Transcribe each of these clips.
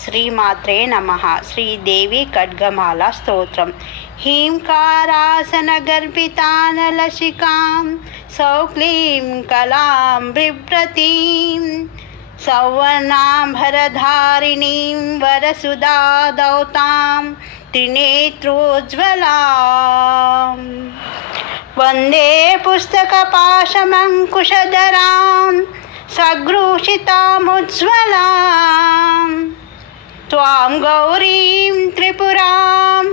శ్రీమాత్రే నమః. శ్రీదేవి ఖడ్గమాల స్తోత్రం. హీంకారాసనగర్భితానలసికాం సౌక్లీం కలాం బిభ్రతీం సౌవర్ణాంబరధారిణీం వరసుధాదౌతాం త్రినేత్రోజ్వలాం వందే పుస్తకపాశమంకుశధరాం సగృషితాముజ్వలాం త్వాం గౌరీం త్రిపురాం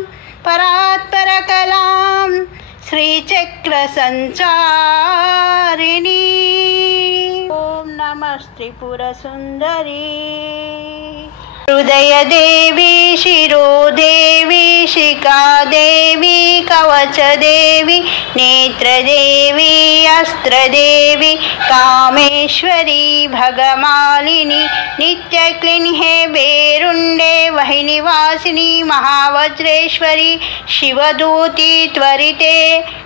పరాత్పరకలాం శ్రీచక్రసంచారిణీ. ఓం నమః త్రిపురసుందరీ. హృదయదేవి శిరోదేవి శిఖాదేవి కవచదేవి నేత్రదేవి అస్త్రదేవి కామేశ్వరి భగమాలిని నిత్యక్లిన్హే బేరుండే వహినివాసిని మహావజ్రేశ్వరి శివదూతి త్వరితే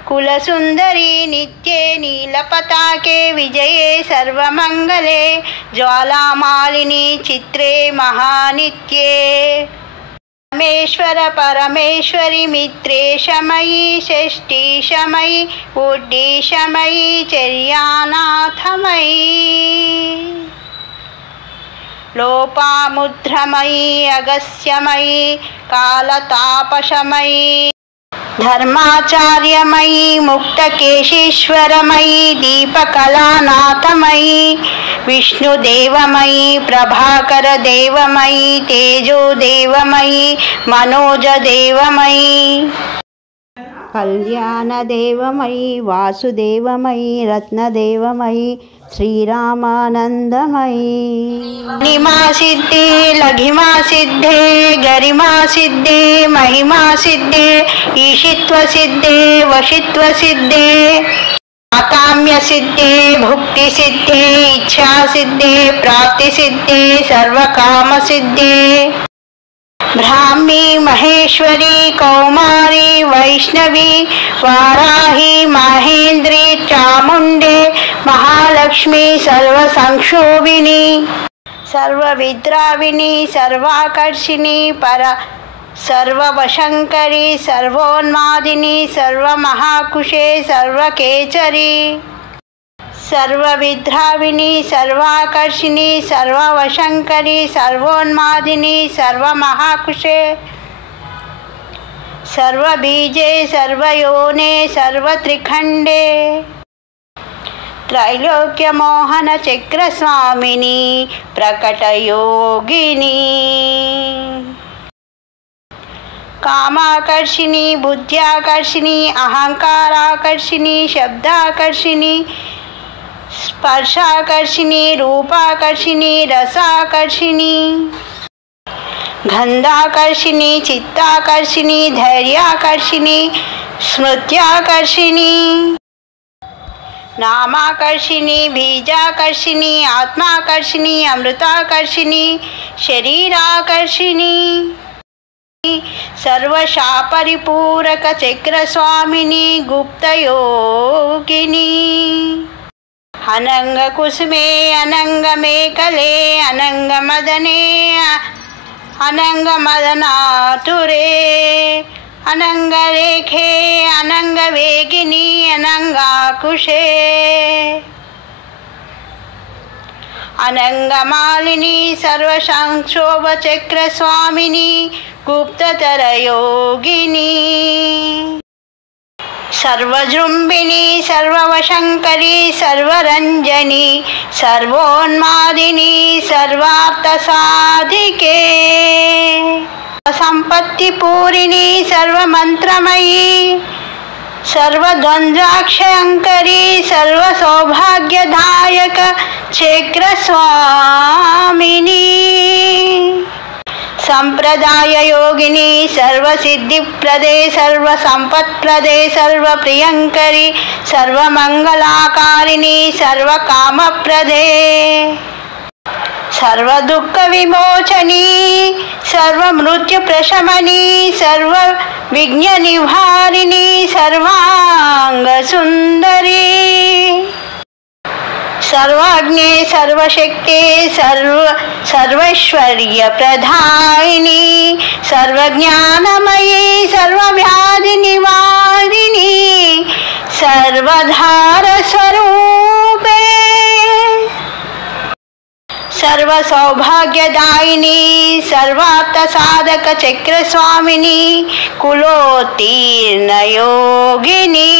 కులసుందరి నిత్యే నీలపతాకే విజయే సర్వమంగళే జ్వాలామాలిని చిత్రే మహానిత్యే పరమేశ్వర పరమేశ్వరి మిత్రేశమయీ షష్ఠీశమయీ ఉడ్డీశమయీ చర్యానాథమయీ లోపాముద్రమయీ అగస్యమయీ కాలతాపశమయీ ధర్మాచార్యమయీ ముక్తకేశీశ్వరమయీ దీపకళానాథమయీ విష్ణుదేవమయీ ప్రభాకరదేవమయీ తేజోదేవమయీ మనోజదేవమయీ కళ్యాణదేవమయీ వాసుదేవమయీ రత్నదేవమయీ శ్రీరామానందమయీ నిమా సిద్ధే లఘిమా సిద్ధే గరిమా సిద్ధే మహిమా సిద్ధే ఈశిత్వ సిద్ధే వశిత్వ సిద్ధే ఆకామ్య సిద్ధే భుక్తి సిద్ధే ఇచ్ఛా సిద్ధే ప్రాప్తి సిద్ధే సర్వకామ సిద్ధే బ్రాహ్మీ మహేశ్వరి కౌమారి వైష్ణవి వారాహి మహేంద్రి చాముండే మహాలక్ష్మి సర్వసంక్షోభిని సర్వవిద్రావిణి సర్వాకర్షిణి పర సర్వవశంకరి సర్వోన్మాదిని సర్వమహాకుశే సర్వకేచరి సర్వవిద్రావిణి సర్వాకర్షిణి సర్వవశంకరి సర్వోన్మాదిని సర్వమహాకుశే సర్వబీజే సర్వయోనే సర్వత్రిఖండే త్రైలోక్యమోహన చక్రస్వామిని ప్రకటయోగిని కామాకర్షిణి బుద్ధ్యాకర్షిణి అహంకారాకర్షిణి శబ్దాకర్షిణి స్పర్శాకర్షిణి రూపాకర్షిణి రసాకర్షిణి గంధాకర్షిణి చిత్తాకర్షిణి ధైర్యాకర్షిణి స్మృత్యాకర్షిణి నామాకర్షిణి బీజాకర్షిణి ఆత్మాకర్షిణి అమృతాకర్షిణి శరీరాకర్షిణి సర్వశాపరిపూరక చక్రస్వామిని గుప్తయోగిని అనంగ కుసుమే అనంగ మేకలే అనంగ మదనే అనంగ మదనాతురే అనంగ రేఖే అనంగ వేగిని అనంగాకుశే అనంగమాలిని సర్వసంక్షోభ చక్రస్వామిని గుప్తతరయోగిని సర్వజృంభిణి సర్వవశంకరి సర్వరంజని సర్వోన్మాదిని సర్వార్థసాధికే సంపత్తి పూరిణి సర్వమంత్రమయీ సర్వద్వంద్వాక్షయంకరి సర్వసౌభాగ్యదాయక చక్రస్వామిని సంప్రదాయ యోగిని సర్వసిద్ధిప్రదే సర్వసంపత్ప్రదే సర్వప్రియంకరి సర్వమంగళాకారిణి సర్వకామప్రదే సర్వదుఃఖ విమోచని సర్వమృత్యు ప్రశమని సర్వ విఘ్న నివారిణి సర్వాంగ సుందరి सर्वज्ञे सर्वशक्ते सर्वैश्वर्य प्रदायिनी सर्वज्ञानमयी सर्वव्याधि निवारिणी सर्वधार स्वरूपे सर्व सौभाग्यदायिनी सर्वार्थ साधक चक्र स्वामिनी कुलोत्तीर्ण योगिनी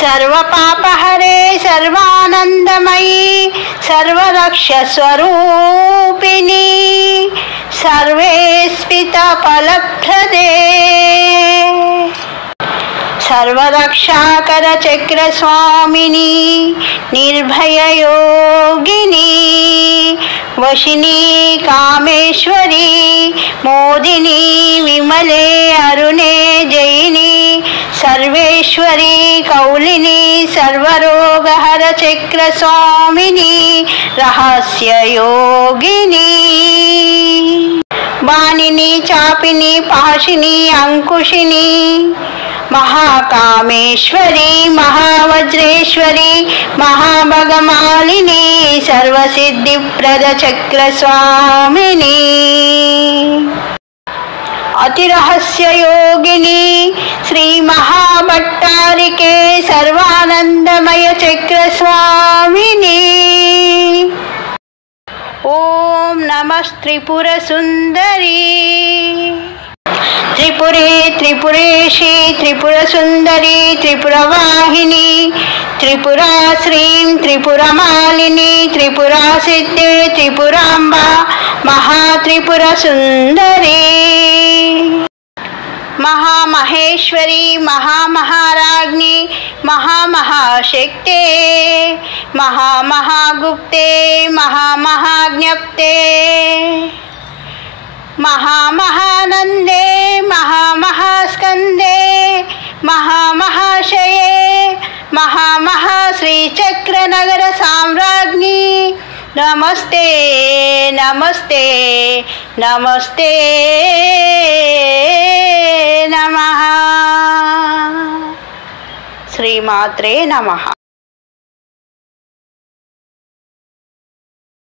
सर्व पापहरे सर्वानंदमयी सर्वरक्ष स्वरूपिणी सर्वेस्पित फलप्रदे सर्वरक्षाकर चक्र स्वामिनी निर्भय योगिनी वशिनी कामेश्वरी मोदिनी विमले अरुणे जयिनी सर्वेश्वरी कौलिनी सर्वरोगहर चक्र स्वामिनी रहस्य योगिनी वाणिनी चापिनी पाशिनी अंकुशिनी महाकामेश्वरी महावज्रेश्वरी महाभगमालिनी सर्वसिद्धिप्रद चक्र स्वामिनी अतिरहस्य योगिनी श्री महाभट्टारिके सर्वानंदमय चक्र स्वामिनी ओम नमः त्रिपुर सुंदरी त्रिपुरे त्रिपुरेशी त्रिपुर सुंदरी त्रिपुरवाहिनी त्रिपुरा श्रीं त्रिपुरमालिनी त्रिपुरा सिद्धे त्रिपुरांबा महात्रिपुर सुंदरी महामहेश्वरी महामहाराज्ञी महामहाशक्ते महामहागुप्ते महामहाज्ञप्ते महामहानंदे महामहास्कंदे महामहाशये महामहाश्रीचक्रनगर साम्राज्ञी नमस्ते नमस्ते नमस्ते नमः श्रीमात्रे नमः।